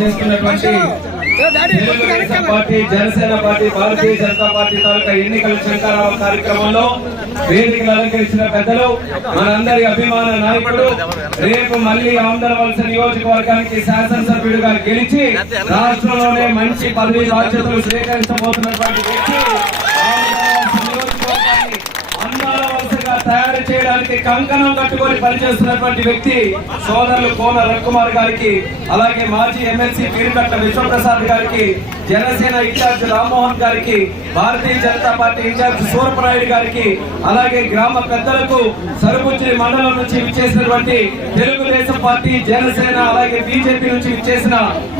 చేస్తున్నటువంటి Telugu Desam party, Janasena party, Bharatiya Janata party తాలూకా ఎన్నికల శంకరావ కార్యక్రమంలో వేదికలు అలంకరించిన పెద్దలు, మనందరి అభిమాన నాయకుడు, రేపు మళ్లీ ఆంధ్రవలస నియోజకవర్గానికి శాసనసభ్యుడిగా గెలిచి రాష్ట్రంలోనే మంచి పదవి బాధ్యతలు స్వీకరించబోతున్నటువంటి వ్యక్తి, తయారు చేయడానికి కంకణం కట్టుకొని పనిచేస్తున్నటువంటి వ్యక్తి సోదరులు కోన రవికుమార్ గారికి, అలాగే మాజీ ఎమ్మెల్సీ పేరుకట్ల విశ్వప్రసాద్ గారికి, జనసేన ఇన్ఛార్జ్ రామ్మోహన్ గారికి, భారతీయ జనతా పార్టీ ఇన్ఛార్జ్ సూరపనాయుడు గారికి, అలాగే గ్రామ పెద్దలకు, సరుబుజ్జిలి మండలం నుంచి విచ్చేసినటువంటి తెలుగుదేశం పార్టీ, జనసేన అలాగే బీజేపీ నుంచి విచ్చేసిన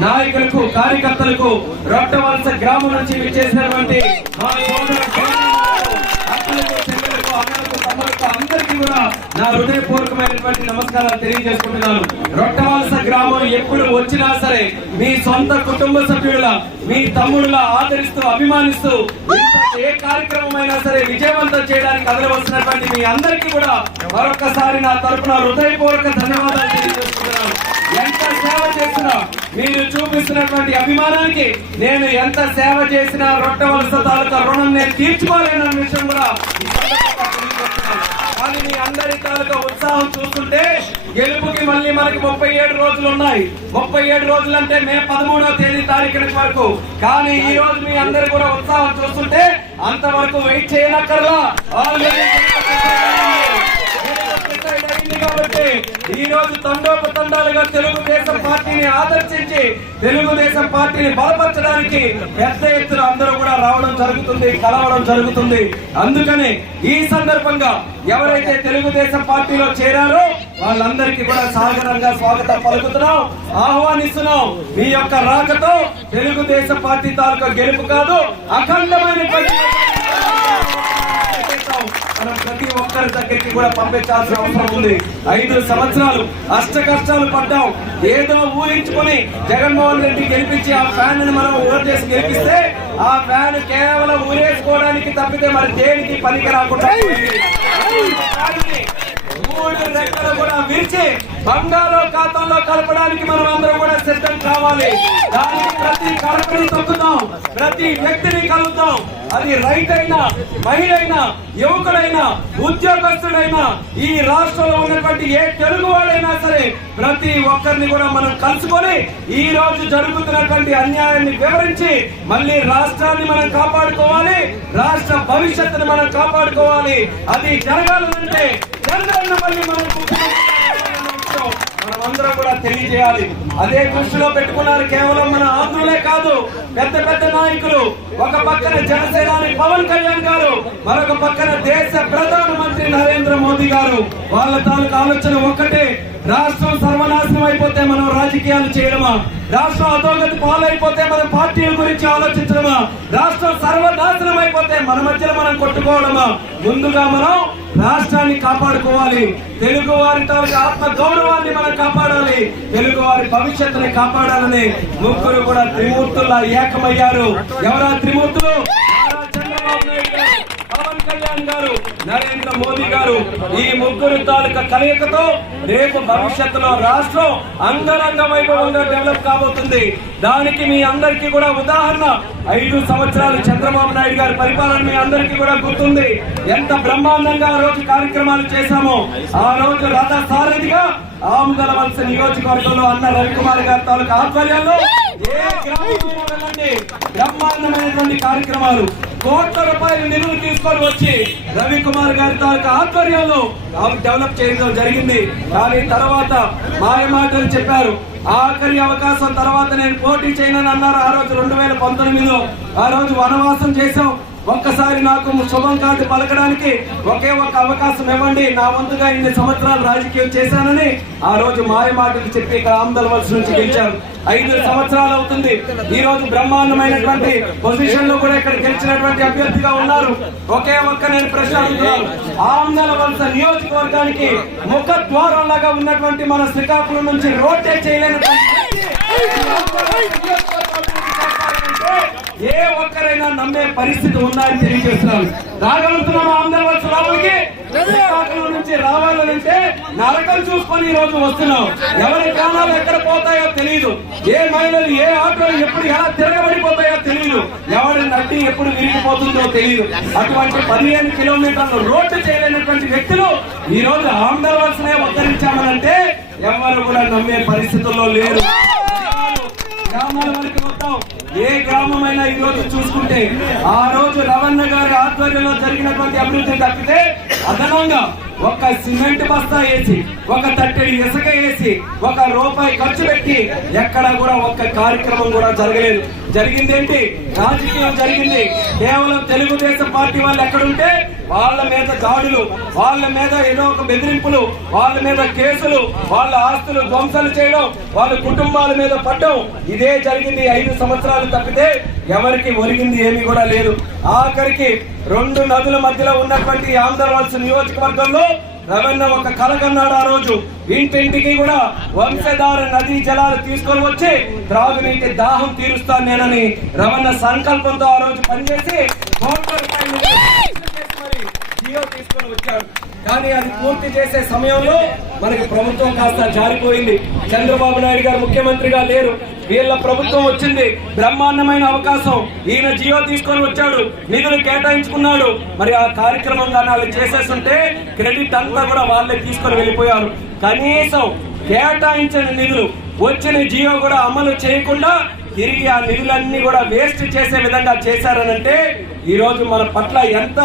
నాయకులకు, కార్యకర్తలకు, రొట్టవలస గ్రామం నుంచి విచ్చేసినటువంటి మా అందరికీ కూడా నా హృదయపూర్వకమైనటువంటి నమస్కారాలు తెలియజేసుకుంటున్నాను. రొట్టవలస గ్రామం ఎప్పుడు వచ్చినా సరే మీ సొంత కుటుంబ సభ్యుల, మీ తమ్ముడులా ఆదరిస్తూ, అభిమానిస్తూ ఏ కార్యక్రమం అయినా సరే విజయవంతం చేయడానికి కదలవలసినటువంటి మీ అందరికీ కూడా మరొకసారి నా తరఫున హృదయపూర్వక ధన్యవాదాలు తెలియజేసుకుంటున్నాను. ఎంత సేవ చేసినా, మీరు చూపిస్తున్నటువంటి అభిమానానికి నేను ఎంత సేవ చేసినా రొట్టవలస తాలూకా రుణం నేను తీర్చుకోలేనన్న విషయం కూడా కానీ మీ అందరి తాలూకా ఉత్సాహం చూస్తుంటే గెలుపుకి మళ్ళీ మనకి 37 రోజులు ఉన్నాయి. 37 రోజులు అంటే మే 13వ తేదీ తారీఖు వరకు. కానీ ఈ రోజు మీ అందరు కూడా ఉత్సాహం చూస్తుంటే అంతవరకు వెయిట్ చేయనక్కర్లా. కాబట్టి ఈ రోజు తండోపతండాలుగా తెలుగుదేశం పార్టీని ఆదర్శించి తెలుగుదేశం పార్టీని బలపరచడానికి పెద్ద ఎత్తున అందరూ కూడా రావడం జరుగుతుంది, కలవడం జరుగుతుంది. అందుకని ఈ సందర్భంగా ఎవరైతే తెలుగుదేశం పార్టీలో చేరారో వాళ్ళందరికీ కూడా సాగరంగా స్వాగతం పలుకుతున్నాం, ఆహ్వానిస్తున్నాం. మీ యొక్క రాకతో తెలుగుదేశం పార్టీ తాలూకా గెలుపు కాదు, అఖండమైన మనం ప్రతి ఒక్కరి దగ్గరికి కూడా పంపించాల్సిన అవసరం ఉంది. 5 సంవత్సరాలు అష్ట కష్టాలు పడ్డాం. ఏదో ఊహించుకుని జగన్మోహన్ రెడ్డి గెలిపించి ఆ ఫ్యాన్ ని మనం ఓట్ చేసి గెలిపిస్తే ఆ ఫ్యాన్ కేవలం ఊరేసుకోవడానికి తప్పితే మరి దేనికి పనికి రాకుండా 3 రెక్కలు కూడా విరిచి బంగాళాఖాతంలో కలపడానికి మనం అందరం కూడా సిద్ధం కావాలి. దానికి ప్రతి కడపని తొక్కుతాం, ప్రతి వ్యక్తిని కలుగుతాం. అది రైతైనా, మహిళ అయినా, యువకుడైనా, ఉద్యోగస్తుడైనా, ఈ రాష్ట్రంలో ఉన్నటువంటి ఏ తెలుగు వాడైనా సరే ప్రతి ఒక్కరిని కూడా మనం కలుసుకొని ఈ రోజు జరుగుతున్నటువంటి అన్యాయాన్ని వివరించి మళ్ళీ రాష్ట్రాన్ని మనం కాపాడుకోవాలి, రాష్ట్ర భవిష్యత్తును మనం కాపాడుకోవాలి. అది జరగాలంటే మనమందరం కూడా తెలియజేయాలి. అదే దృష్టిలో పెట్టుకున్నారు కేవలం మన ఆంధ్రులే కాదు, పెద్ద పెద్ద నాయకులు. ఒక పక్కన జనసేనాని పవన్ కళ్యాణ్ గారు, మరొక పక్కన దేశ ప్రధానమంత్రి నరేంద్ర మోదీ గారు. వాళ్ళ తాలూకు ఆలోచన ఒక్కటే, రాష్ట్రం సర్వనాశనం అయిపోతే మనం రాజకీయాలు చేయడమా, రాష్ట్రం అధోగతి పాలైపోతే మన పార్టీల గురించి ఆలోచించడమా, రాష్ట్రం సర్వనాశనం అయిపోతే మన మధ్యలో మనం కొట్టుకోవడమా. ముందుగా మనం రాష్ట్రాన్ని కాపాడుకోవాలి, తెలుగు వారి తాలూకు ఆత్మ గౌరవాన్ని మనం కాపాడాలి, తెలుగు వారి భవిష్యత్తుని కాపాడాలని ముగ్గురు కూడా త్రిమూర్తుల్లా ఏకమయ్యారు. ఎవరా త్రిమూర్తులు? చంద్రబాబు నాయుడు గారు, పవన్ కళ్యాణ్ గారు, నరేంద్ర మోదీ గారు. ఈ ముగ్గురు తాలూకా కలయికతో రేపు భవిష్యత్తులో రాష్ట్రం అంగరంగ వైభవంగా డెవలప్ కాబోతుంది. దానికి మీ అందరికీ కూడా ఉదాహరణ 5 సంవత్సరాలు చంద్రబాబు నాయుడు గారి పరిపాలన మీ అందరికీ కూడా గుర్తుంది. ఎంత బ్రహ్మాండంగా ఆ రోజు కార్యక్రమాలు చేశామో. ఆ రోజు రథ సారథిగా ఆమదలవలస నియోజకవర్గంలో అన్న రవికుమార్ గారి తాలూకా ఆధ్వర్యంలో ఏ గ్రామంలో వెళ్ళండి బ్రహ్మాండమైనటువంటి కార్యక్రమాలు, కోట్ల రూపాయల నిధులు తీసుకొని వచ్చి రవికుమార్ గారి తాలూకా ఆధ్వర్యంలో డెవలప్ చేయడం జరిగింది. కానీ తర్వాత మాయమాటలు చెప్పారు. ఆఖరి అవకాశం తర్వాత నేను పోటీ చేయనని అన్నారు. ఆ రోజు 2019లో ఆ రోజు వనవాసం చేశాం. ఒక్కసారి నాకు శుభం కాదు పలకడానికి ఒకే ఒక్క అవకాశం ఇవ్వండి, నా వంతుగా ఇన్ని సంవత్సరాలు రాజకీయం చేశానని ఆ రోజు మాయ మాటలు చెప్పి ఇక్కడ ఆమదలవలస నుంచి గెలిచారు. 5 సంవత్సరాలు అవుతుంది. ఈ రోజు బ్రహ్మాండమైనటువంటి పొజిషన్ లో కూడా ఇక్కడ గెలిచినటువంటి అభ్యర్థిగా ఉన్నారు. ఒకే ఒక్క నేను ప్రశ్న అడుగుతున్నాను. ఆమదలవలస నియోజకవర్గానికి ముఖ ద్వారం లాగా ఉన్నటువంటి మన శ్రీకాకుళం నుంచి రోడ్డే చేయలేనటువంటి ఏ ఒక్కరైనా నమ్మే పరిస్థితి ఉందని తెలియజేస్తున్నాను. రాగలుగుతున్నాము ఆంధ్రవలస లోపలికి శ్రీకాకుళం నుంచి రావాలనంటే నరకం చూసుకొని ఈ రోజు వస్తున్నాం. ఎవరి ప్రాణాలు ఎక్కడ పోతాయో తెలియదు, ఏ మహిళలు ఏ ఆటోలు ఎప్పుడు ఎలా తిరగబడిపోతాయో తెలియదు, ఎవరి నడ్డి ఎప్పుడు విరిగిపోతుందో తెలియదు. అటువంటి 15 కిలోమీటర్లు రోడ్డు చేయలేనటువంటి వ్యక్తులు ఈ రోజు ఆంధ్రవలసనే ఉద్ధరించామనంటే ఎవరు కూడా నమ్మే పరిస్థితుల్లో లేరు. గ్రామాల వరకు వస్తాం. ఏ గ్రామమైనా ఈ రోజు చూసుకుంటే ఆ రోజు రవణ గారి ఆధ్వర్యంలో జరిగినటువంటి అభివృద్ధి తప్పితే అదనంగా ఒక సిమెంట్ బస్తా వేసి, ఒక తట్టెడి ఇసుక వేసి, ఒక రూపాయి ఖర్చు పెట్టి ఎక్కడ కూడా ఒక్క కార్యక్రమం కూడా జరగలేదు. జరిగింది ఏంటి? రాజకీయం జరిగింది. కేవలం తెలుగుదేశం పార్టీ వాళ్ళు ఎక్కడుంటే వాళ్ళ మీద దాడులు, వాళ్ళ మీద ఏదో ఒక బెదిరింపులు, వాళ్ళ మీద కేసులు, వాళ్ళ ఆస్తులు ధ్వంసాలు చేయడం, వాళ్ళ కుటుంబాల మీద పడ్డం, ఇదే జరిగింది 5 సంవత్సరాలు తప్పితే ఎవరికి ఒరిగింది ఏమీ కూడా లేదు. ఆఖరికి 2 నదుల మధ్యలో ఉన్నటువంటి ఆంధ్రవలస నియోజకవర్గంలో రవణ ఒక కలకన్నాడు. ఆ రోజు ఇంటింటికి కూడా వంశధార నదీ జలాలు తీసుకొని వచ్చి త్రాగునీటి దాహం తీరుస్తాను నేనని రవణ సంకల్పంతో ఆ రోజు పనిచేసి కోట్ల రూపాయలు జియో తీసుకొని వచ్చాడు. కానీ అది పూర్తి చేసే సమయంలో మనకి ప్రభుత్వం కాస్త జారిపోయింది. చంద్రబాబు నాయుడు గారు ముఖ్యమంత్రిగా లేరు, వీళ్ళ ప్రభుత్వం వచ్చింది. బ్రహ్మాండమైన అవకాశం. ఈయన జియో తీసుకొని వచ్చాడు, నిధులు కేటాయించుకున్నాడు. మరి ఆ కార్యక్రమం కానీ వాళ్ళు చేసేస్తుంటే క్రెడిట్ అంతా కూడా వాళ్ళే తీసుకొని వెళ్ళిపోయారు. కనీసం కేటాయించిన నిధులు వచ్చిన జియో కూడా అమలు చేయకుండా తిరిగి ఆ నిధులన్నీ కూడా వేస్ట్ చేసే విధంగా చేశారనంటే ఈ రోజు మన పట్ల ఎంత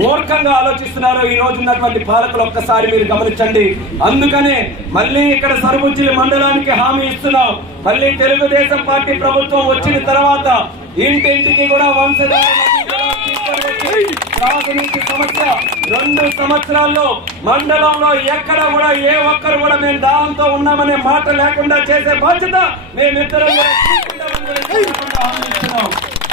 మూర్ఖంగా ఆలోచిస్తున్నారో ఈ రోజు ఉన్నటువంటి పాలకులు ఒక్కసారి మీరు గమనించండి. అందుకనే మళ్ళీ ఇక్కడ సరుబుజ్జిలి మండలానికి హామీ ఇస్తున్నాం. మళ్ళీ తెలుగుదేశం పార్టీ ప్రభుత్వం వచ్చిన తర్వాత ఇంటింటికి కూడా వంశధార త్రాగునీటి సమస్య 2 సంవత్సరాల్లో మండలంలో ఎక్కడ కూడా ఏ ఒక్కరు కూడా మేము దాహంతో ఉన్నామనే మాట లేకుండా చేసే బాధ్యత మేమిద్దరం తీసుకుంటామని.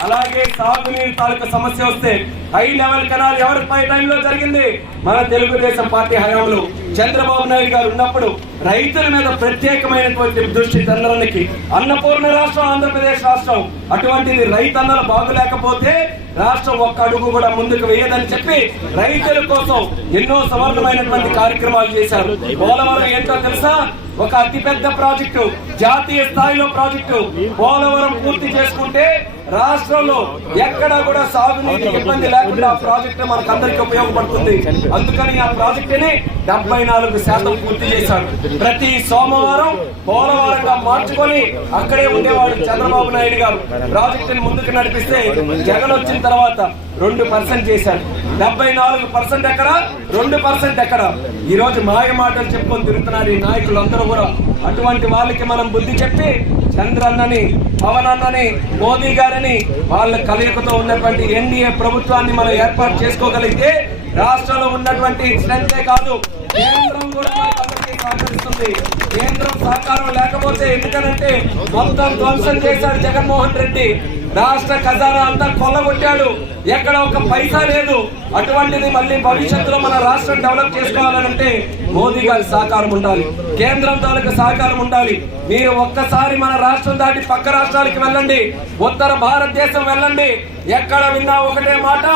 అలాగే సాగునీరు తాలూకు సమస్య వస్తే హై లెవెల్ కెనాల్ ఎవరిపై టైంలో జరిగింది? మన తెలుగుదేశం పార్టీ హయాంలో చంద్రబాబు నాయుడు గారు ఉన్నప్పుడు రైతుల మీద ప్రత్యేకమైనటువంటి దృష్టి చంద్రానికి. అన్నపూర్ణ రాష్ట్రం ఆంధ్రప్రదేశ్ రాష్ట్రం, అటువంటిది రైతన్నలు బాగులేకపోతే రాష్ట్రం ఒక్క అడుగు కూడా ముందుకు వేయదని చెప్పి రైతుల కోసం ఎన్నో సమర్థమైనటువంటి కార్యక్రమాలు చేశారు. పోలవరం ఏంటో తెలుసా? ఒక అతిపెద్ద ప్రాజెక్టు, జాతీయ స్థాయిలో ప్రాజెక్టు. పోలవరం పూర్తి చేసుకుంటే రాష్ట్రంలో ఎక్కడ కూడా సాగునీటి ఇబ్బంది లేకుండా ఆ ప్రాజెక్టు మనకందరికి ఉపయోగపడుతుంది. అందుకని ఆ ప్రాజెక్టుని 74% పూర్తి చేశాడు. ప్రతి సోమవారం పోలవరంగా మార్చుకొని అక్కడే ఉండేవాడు చంద్రబాబు నాయుడు గారు. ప్రాజెక్టుని ముందుకు నడిపిస్తే జగన్ వచ్చిన తర్వాత 2% చేశాడు. 74% ఎక్కడ, 2% ఎక్కడ? ఈ రోజు మాయ మాటలు చెప్పుకొని తిరుగుతున్నారు ఈ నాయకులందరూ కూడా. అటువంటి వాళ్ళకి మనం బుద్ధి చెప్పి చంద్రన్నని, పవన్ అన్నని, మోదీ గారిని వాళ్ళ కలయికతో ఉన్నటువంటి ఎన్డీఏ ప్రభుత్వాన్ని మనం ఏర్పాటు చేసుకోగలిగితే రాష్ట్రంలో ఉన్నటువంటి స్ట్రెంతే కాదు కేంద్రం కూడా సహకరిస్తుంది. కేంద్రం సహకారం లేకపోతే ఎందుకనంటే మొత్తం ధ్వంసం చేశాడు జగన్మోహన్ రెడ్డి. రాష్ట్ర ఖజానా అంతా కొల్లగొట్టాడు, ఎక్కడ ఒక పైసా లేదు. అటువంటిది మళ్ళీ భవిష్యత్తులో మన రాష్ట్రం డెవలప్ చేసుకోవాలంటే మోదీ గారి సహకారం ఉండాలి, కేంద్రం తాలూకు సహకారం ఉండాలి. మీరు ఒక్కసారి మన రాష్ట్రం దాటి పక్క రాష్ట్రాలకి వెళ్ళండి, ఉత్తర భారతదేశం వెళ్ళండి, ఎక్కడ విన్నా ఒకటే మాట,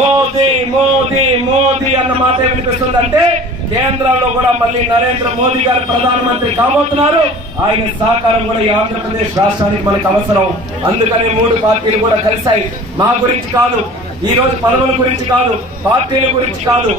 మోదీ మోదీ మోదీ అన్న మాట వినిపిస్తుందంటే కేంద్రంలో కూడా మళ్ళీ నరేంద్ర మోదీ గారు ప్రధానమంత్రి కాబోతున్నారు. ఆయన సహకారం కూడా ఈ ఆంధ్రప్రదేశ్ రాష్ట్రానికి మనకు అవసరం. అందుకని 3 పార్టీలు కూడా కలిశాయి. మా గురించి కాదు, ఈ రోజు పదవుల గురించి కాదు, పార్టీల గురించి కాదు.